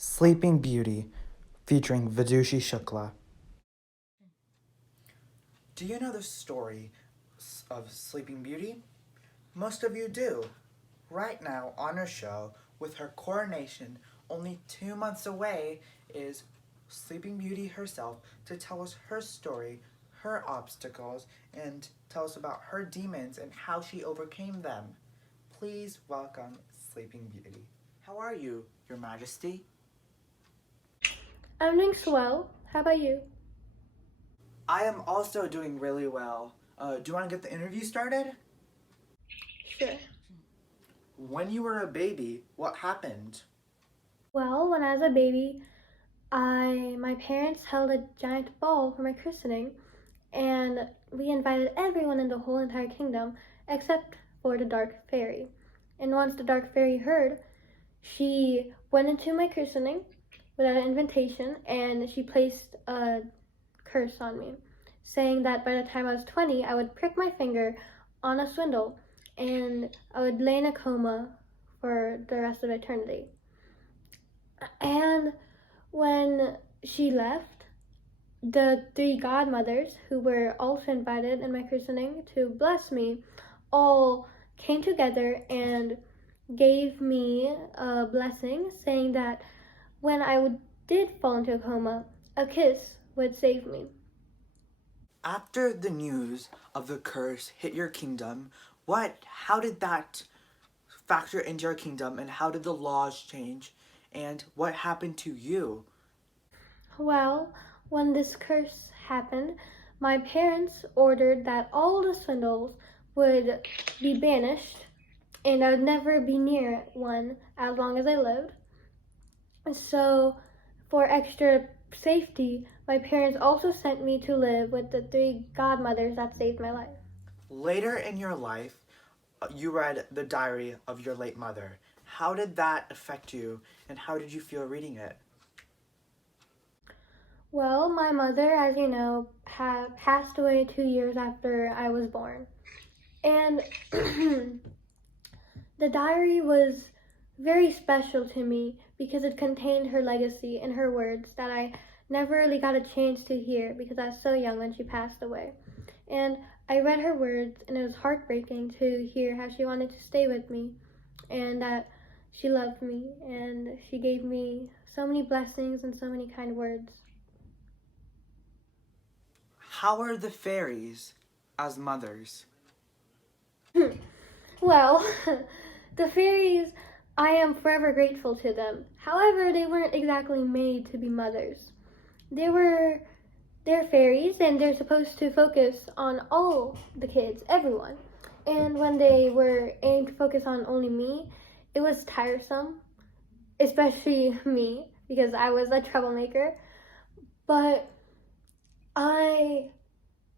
Sleeping Beauty, featuring VIDUSHI Shukla. Do you know the story of Sleeping Beauty? Most of you do. Right now on her show, with her coronation only 2 months away, is Sleeping Beauty herself to tell us her story, her obstacles, and tell us about her demons and how she overcame them. Please welcome Sleeping Beauty. How are you, Your Majesty? I'm doing swell. How about you? I am also doing really well. Do you want to get the interview started? Sure. When you were a baby, what happened? Well, when I was a baby, my parents held a giant ball for my christening, and we invited everyone in the whole entire kingdom except for the Dark Fairy. And once the Dark Fairy heard, she went into my christening without an invitation, and she placed a curse on me, saying that by the time I was 20, I would prick my finger on a swindle and I would lay in a coma for the rest of eternity. And when she left, the 3 godmothers, who were also invited in my christening to bless me, all came together and gave me a blessing, saying that when I did fall into a coma, a kiss would save me. After the news of the curse hit your kingdom, how did that factor into your kingdom, and how did the laws change, and what happened to you? Well, when this curse happened, my parents ordered that all the swindles would be banished, and I would never be near one as long as I lived. So, for extra safety, my parents also sent me to live with the 3 godmothers that saved my life. Later in your life, you read the diary of your late mother. How did that affect you, and how did you feel reading it? Well, my mother, as you know, had passed away 2 years after I was born. And the diary was very special to me because it contained her legacy and her words that I never really got a chance to hear because I was so young when she passed away. And I read her words, and it was heartbreaking to hear how she wanted to stay with me and that she loved me and she gave me so many blessings and so many kind words. How are the fairies as mothers? Well, the fairies, I am forever grateful to them. However, they weren't exactly made to be mothers. They're fairies, and they're supposed to focus on all the kids, everyone. And when they were aimed to focus on only me, it was tiresome, especially me, because I was a troublemaker. But I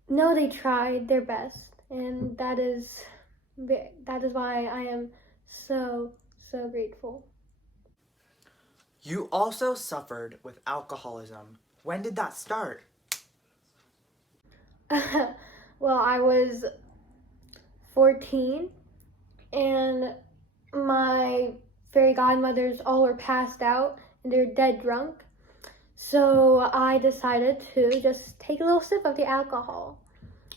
know they tried their best, and that is why I am so grateful. You also suffered with alcoholism. When did that start? Well, I was 14, and my fairy godmothers all were passed out and they're dead drunk. So I decided to just take a little sip of the alcohol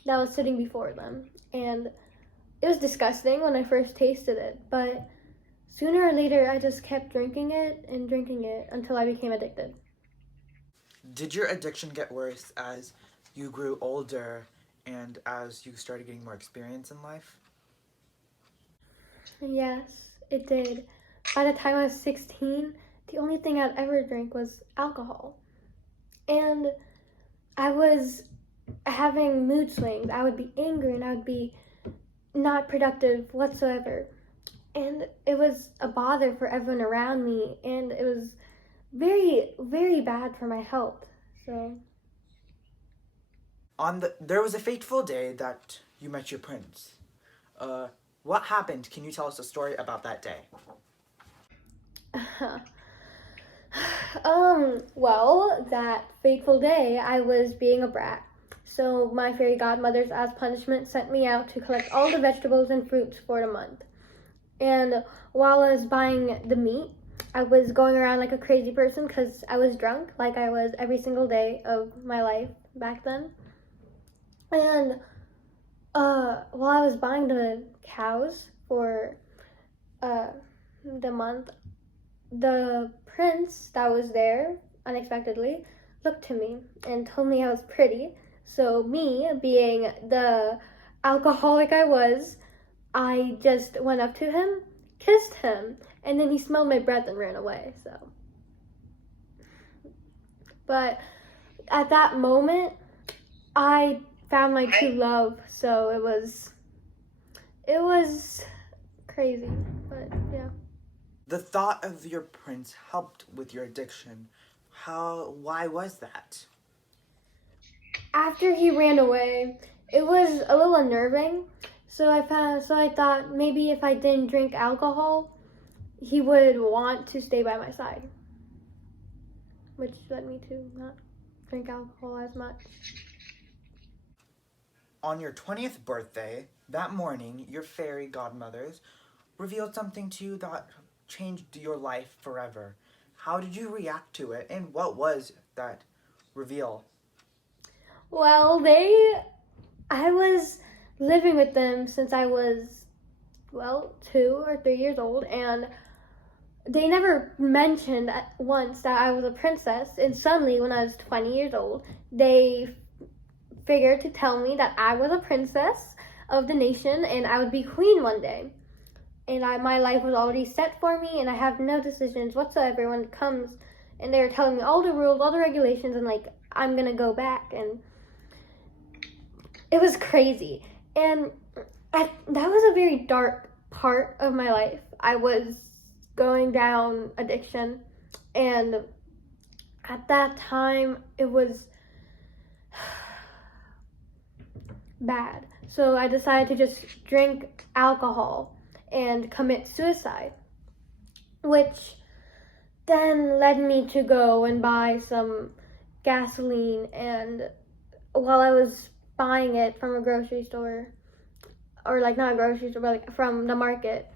that was sitting before them. And it was disgusting when I first tasted it, but sooner or later I just kept drinking it until I became addicted. Did your addiction get worse as you grew older and as you started getting more experience in life? Yes, it did. By the time I was 16, the only thing I'd ever drink was alcohol. And I was having mood swings. I would be angry and I would be not productive whatsoever. And it was a bother for everyone around me, and it was very, very bad for my health. So There was a fateful day that you met your prince. What happened? Can you tell us a story about that day? Well, that fateful day, I was being a brat. So my fairy godmothers, as punishment, sent me out to collect all the vegetables and fruits for a month. And while I was buying the meat, I was going around like a crazy person because I was drunk, like I was every single day of my life back then. And while I was buying the cows for the month, the prince that was there unexpectedly looked to me and told me I was pretty. So me, being the alcoholic I was, I just went up to him, kissed him, and then he smelled my breath and ran away. So, but at that moment, I found my true love. So it was crazy, but yeah. The thought of your prince helped with your addiction. Why was that? After he ran away, it was a little unnerving. So I thought maybe if I didn't drink alcohol, he would want to stay by my side, which led me to not drink alcohol as much. On your 20th birthday, that morning, your fairy godmothers revealed something to you that changed your life forever. How did you react to it, and what was that reveal? Well, I was living with them since I was, 2 or 3 years old, and they never mentioned once that I was a princess. And suddenly, when I was 20 years old, they figured to tell me that I was a princess of the nation and I would be queen one day. And my life was already set for me, and I have no decisions whatsoever when it comes. And they were telling me all the rules, all the regulations, and like I'm gonna go back, and it was crazy. And that was a very dark part of my life. I was going down addiction, and at that time it was bad. So I decided to just drink alcohol and commit suicide, which then led me to go and buy some gasoline. And while I was buying it from a grocery store, or like not a grocery store, but like from the market,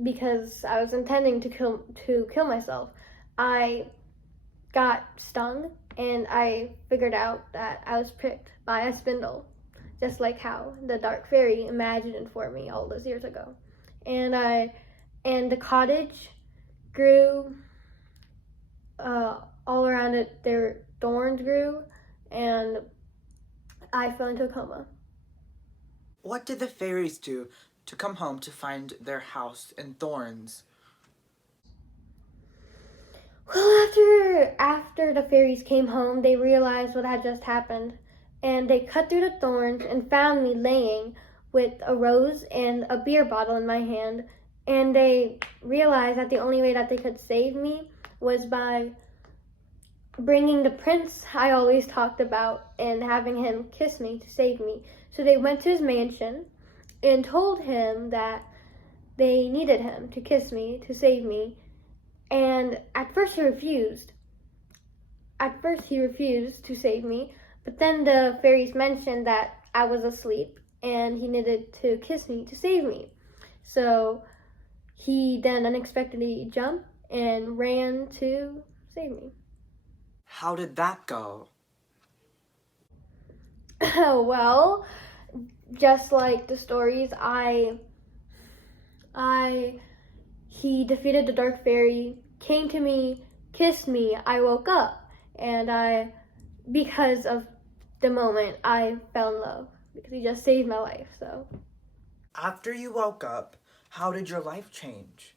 because I was intending to kill myself, I got stung, and I figured out that I was pricked by a spindle, just like how the dark fairy imagined it for me all those years ago. And the cottage grew all around it. Their thorns grew, and I fell into a coma. What did the fairies do to come home to find their house in thorns? Well, after the fairies came home, they realized what had just happened, and they cut through the thorns and found me laying with a rose and a beer bottle in my hand. And they realized that the only way that they could save me was by bringing the prince I always talked about and having him kiss me to save me. So they went to his mansion and told him that they needed him to kiss me to save me. And at first he refused. To save me, but then the fairies mentioned that I was asleep and he needed to kiss me to save me. So he then unexpectedly jumped and ran to save me. How did that go? Well, just like the stories, he defeated the dark fairy, came to me, kissed me, I woke up, and because of the moment, I fell in love, because he just saved my life. So After you woke up, how did your life change?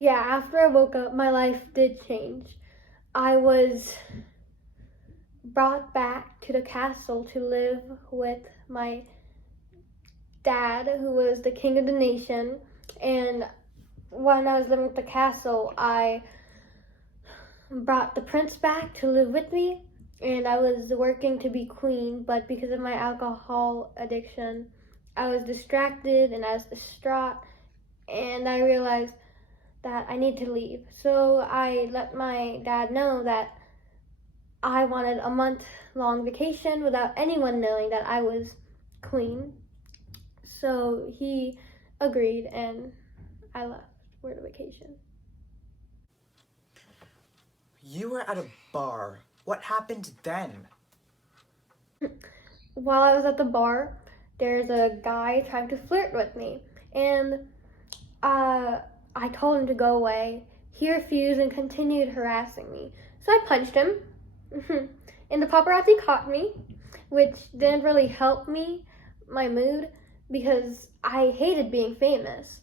yeah, after I woke up, my life did change. I was brought back to the castle to live with my dad, who was the king of the nation. And when I was living at the castle, I brought the prince back to live with me, and I was working to be queen, but because of my alcohol addiction, I was distracted and I was distraught, and I realized that I need to leave. So I let my dad know that I wanted a month-long vacation without anyone knowing that I was queen. So he agreed, and I left for the vacation. You were at a bar. What happened then? While I was at the bar, there's a guy trying to flirt with me, and I told him to go away. He refused and continued harassing me, so I punched him. And the paparazzi caught me, which didn't really help my mood, because I hated being famous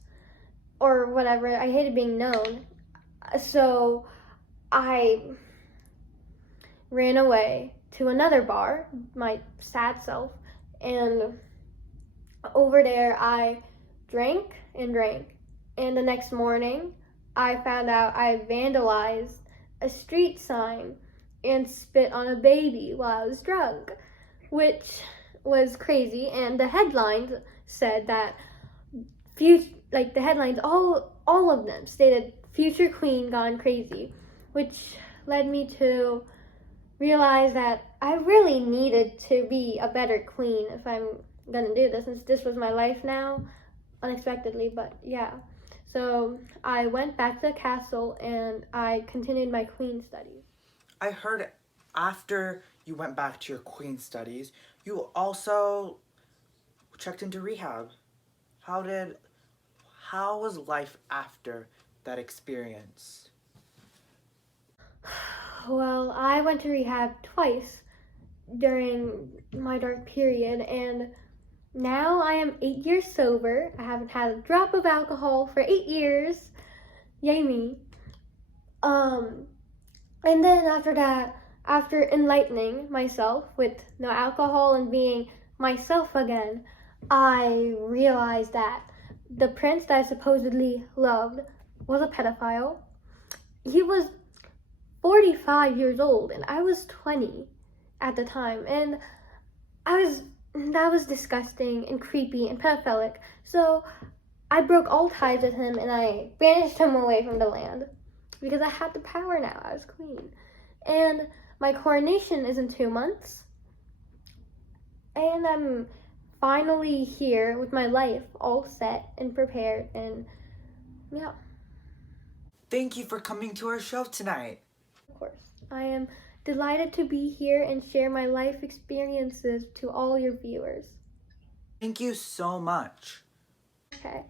or whatever. I hated being known. So I ran away to another bar, my sad self, and over there I drank and drank. And the next morning, I found out I vandalized a street sign and spit on a baby while I was drunk, which was crazy. And the headlines said that the headlines, all of them stated "Future Queen Gone Crazy," which led me to realize that I really needed to be a better queen if I'm gonna do this, since this was my life now, unexpectedly. But yeah, so I went back to the castle and I continued my queen studies. I heard after you went back to your queen studies, you also checked into rehab. How was life after that experience? Well, I went to rehab twice during my dark period, and now I am 8 years sober. I haven't had a drop of alcohol for 8 years. Yay me. And then after that, after enlightening myself with no alcohol and being myself again, I realized that the prince that I supposedly loved was a pedophile. He was 45 years old and I was 20 at the time, and that was disgusting and creepy and pedophilic. So I broke all ties with him and I banished him away from the land because I had the power now. I was queen. And my coronation is in 2 months. And I'm finally here with my life all set and prepared, and yeah. Thank you for coming to our show tonight. Of course. I am delighted to be here and share my life experiences to all your viewers. Thank you so much. Okay.